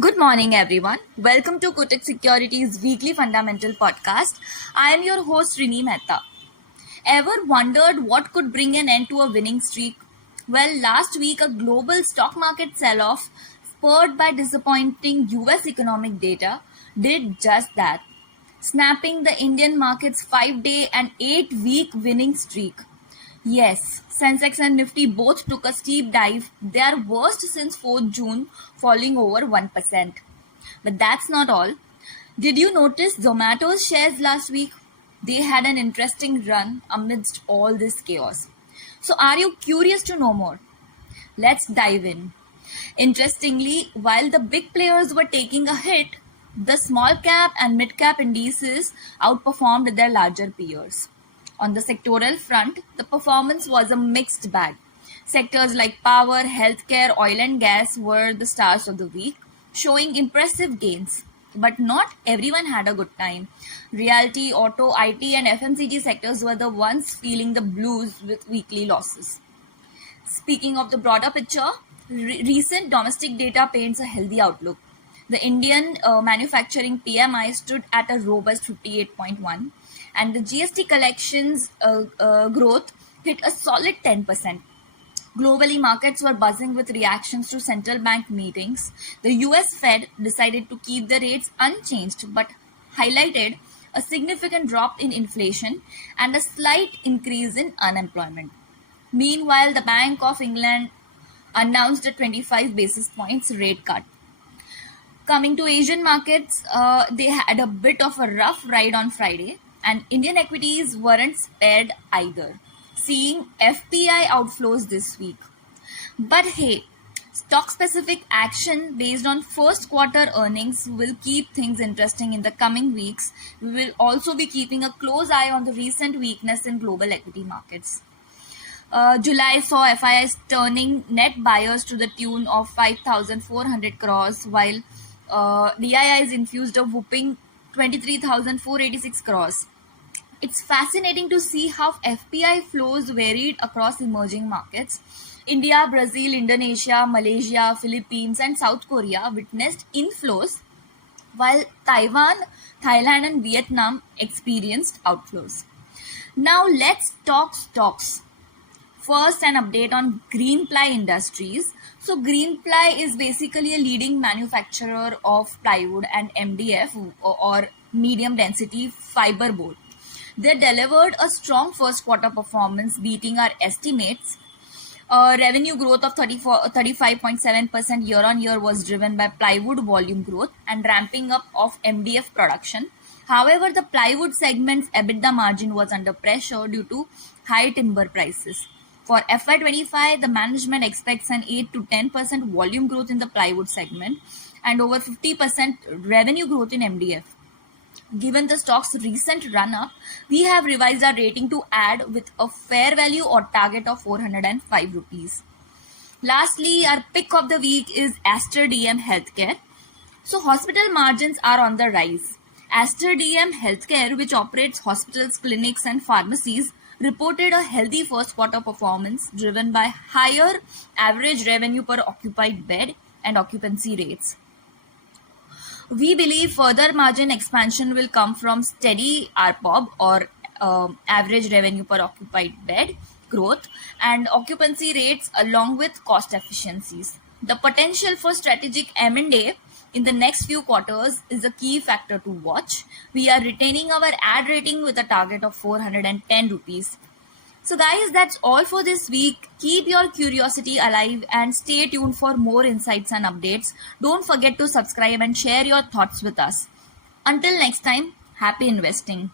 Good morning, everyone. Welcome to Kotak Securities Weekly Fundamental Podcast. I am your host, Rini Mehta. Ever wondered what could bring an end to a winning streak? Well, last week, a global stock market sell off, spurred by disappointing US economic data, did just that, snapping the Indian market's 5-day and 8-week winning streak. Yes, Sensex and Nifty both took a steep dive, their worst since 4th June, falling over 1%. But that's not all. Did you notice Zomato's shares last week? They had an interesting run amidst all this chaos. So, are you curious to know more? Let's dive in. Interestingly, while the big players were taking a hit, the small cap and mid cap indices outperformed their larger peers. On the sectoral front, the performance was a mixed bag. Sectors like power, healthcare, oil and gas were the stars of the week, showing impressive gains. But not everyone had a good time. Realty, auto, IT and FMCG sectors were the ones feeling the blues with weekly losses. Speaking of the broader picture, recent domestic data paints a healthy outlook. The Indian manufacturing PMI stood at a robust 58.1 and the GST collections growth hit a solid 10%. Globally, markets were buzzing with reactions to central bank meetings. The US Fed decided to keep the rates unchanged but highlighted a significant drop in inflation and a slight increase in unemployment. Meanwhile, the Bank of England announced a 25 basis points rate cut. Coming to Asian markets, they had a bit of a rough ride on Friday, and Indian equities weren't spared either, seeing FPI outflows this week. But hey, stock-specific action based on first quarter earnings will keep things interesting in the coming weeks. We will also be keeping a close eye on the recent weakness in global equity markets. July saw FIIs turning net buyers to the tune of 5,400 crores, while DIIs infused a whooping 23,486 crores. It's fascinating to see how FPI flows varied across emerging markets. India, Brazil, Indonesia, Malaysia, Philippines, and South Korea witnessed inflows, while Taiwan, Thailand, and Vietnam experienced outflows. Now let's talk stocks. First, an update on Greenply Industries. So, Greenply is basically a leading manufacturer of plywood and MDF or medium density fiber board. They delivered a strong first quarter performance, beating our estimates. Revenue growth of 35.7% year on year was driven by plywood volume growth and ramping up of MDF production. However, the plywood segment's EBITDA margin was under pressure due to high timber prices. For FY25, the management expects an 8 to 10% volume growth in the plywood segment and over 50% revenue growth in MDF. Given the stock's recent run-up, we have revised our rating to add with a fair value or target of 405 rupees. Lastly, our pick of the week is Aster DM Healthcare. So hospital margins are on the rise. Aster DM Healthcare, which operates hospitals, clinics and pharmacies, reported a healthy first quarter performance driven by higher average revenue per occupied bed and occupancy rates. We believe further margin expansion will come from steady ARPOB or average revenue per occupied bed growth and occupancy rates along with cost efficiencies. The potential for strategic M&A in the next few quarters is a key factor to watch. We are retaining our ad rating with a target of 410 rupees. So guys, that's all for this week. Keep your curiosity alive and stay tuned for more insights and updates. Don't forget to subscribe and share your thoughts with us. Until next time, happy investing.